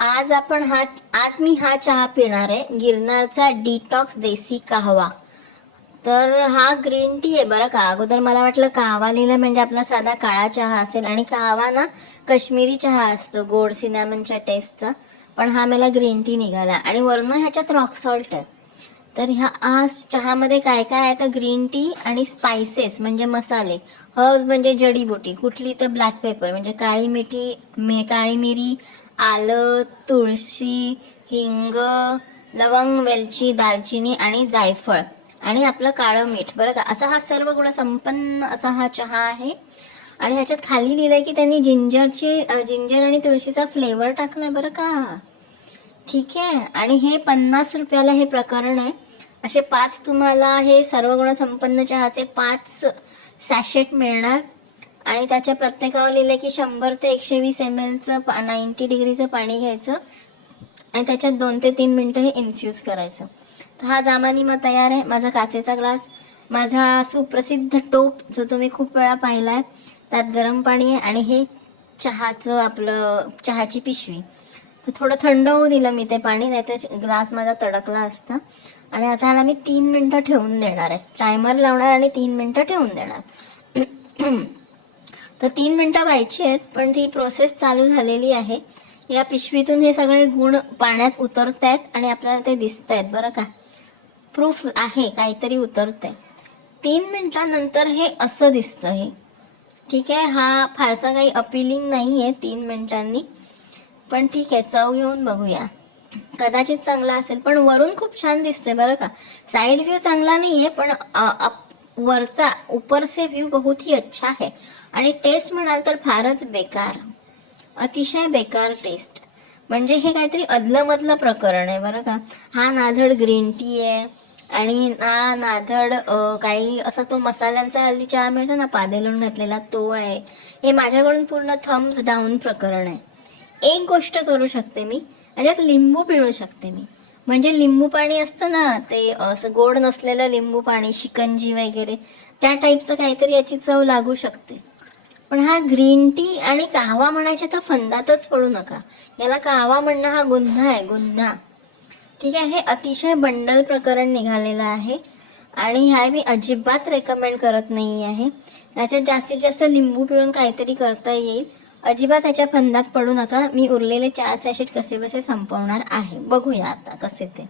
आज मी हा चहा पिणार आहे, गिरनारचा डिटॉक्स देसी कहवा. तर हा ग्रीन टी आहे बरं का. अगोदर मला वाटलं कहवा लिहिलं म्हणजे आपला साधा काळा चहा असेल, आणि कहवा ना काश्मीरी चहा असतो गोड सिनॅमनच्या टेस्टचा. पण हा मला ग्रीन टी निघाला, आणि वरनं ह्याच्यात रॉक सॉल्ट आहे. तर ह्या आज चहामध्ये काय काय आहे तर ग्रीन टी आणि स्पायसेस म्हणजे मसाले, हर्ब्स म्हणजे जडीबुटी, कुठली तर ब्लॅक पेपर म्हणजे काळी काळी मिरी, आलं, तुळशी, हिंग, लवंग, वेलची, दालचिनी आणि जायफळ, आणि आपलं काळं मीठ बरं का. असा हा सर्व गुण संपन्न असा हा चहा आहे. आणि ह्याच्यात खाली लिहिलंय की त्यांनी जिंजर आणि तुळशीचा फ्लेवर टाकलाय बरं का. ठीक आहे. आणि हे 50 रुपयाला हे प्रकरण आहे. असे 5 तुम्हाला हे सर्व गुण संपन्न चहाचे 5 सॅशेट मिळणार. आणि त्याच्या प्रत्येकावर लिहिलं की 100 ते 120 ml 90 डिग्रीचं पाणी घ्यायचं, आणि त्याच्यात 2 ते 3 मिनटं हे इन्फ्यूज करायचं. तर हा जामानी मग तयार आहे. माझा काचेचा ग्लास, माझा सुप्रसिद्ध टोप जो तुम्ही खूप वेळा पाहिला आहे, त्यात गरम पाणी आहे, आणि हे चहाची पिशवी. तर थोडं थंड होऊ दिलं मी ते पाणी, नाहीतर ग्लास माझा तडकला असता. आणि आता ह्याला मी 3 मिनटं ठेवून देणार आहे. टायमर लावणार आणि 3 मिनटं ठेवून देणार. तर 3 मिनटं व्हायची आहेत, पण ती प्रोसेस चालू झालेली आहे. या पिशवीतून हे सगळे गुण पाण्यात उतरत आहेत, आणि आपल्याला ते दिसत आहेत बरं का. प्रूफ आहे काहीतरी उतरतंय. 3 मिनटानंतर हे असं दिसतं हे. ठीक आहे. हा फारसा काही अपिलिंग नाही आहे 3 मिनिटांनी, पण ठीक आहे, चव घेऊन बघूया. कदाचित चांगला असेल, पण वरून खूप छान दिसतोय बरं का. साइड व्ह्यू चांगला नाही आहे, पण वरचा ऊपर से व्यू बहुत ही अच्छा है. आणि टेस्ट म्हणाल तर फारच बेकार, अतिशय बेकार टेस्ट. म्हणजे हे काहीतरी अदलमधलं प्रकरण आहे बरं का. हा नाधड ग्रीन टी आहे, आणि नाधड काही असा तो मसाल्यांचा हल्ली चहा मिळतो ना पादेलून घातलेला, तो आहे. हे माझ्याकडून पूर्ण थम्स डाऊन प्रकरण आहे. एक गोष्ट करू शकते मी, याच्यात लिंबू पिळू शकते मी. म्हणजे लिंबू पाणी असतं ना, ते असं गोड नसलेलं लिंबू पाणी, शिकंजी वगैरे त्या टाईपचं काहीतरी याची चव लागू शकते. पण हा ग्रीन टी आणि कहवा म्हणायचे तर फंदातच पडू नका. याला कहवा म्हणणं हा गुन्हा आहे, गुन्हा. ठीक आहे. हे अतिशय बंडल प्रकरण निघालेलं आहे, आणि ह्या मी अजिबात रेकमेंड करत नाही आहे. याच्यात जास्तीत जास्त लिंबू पिळून काहीतरी करता येईल. अजिबात ह्याच्या फंदात पडू नका. मी उरलेले 4 सॅशेट कसे बसे संपवणार आहे. बघूया आता कसे ते.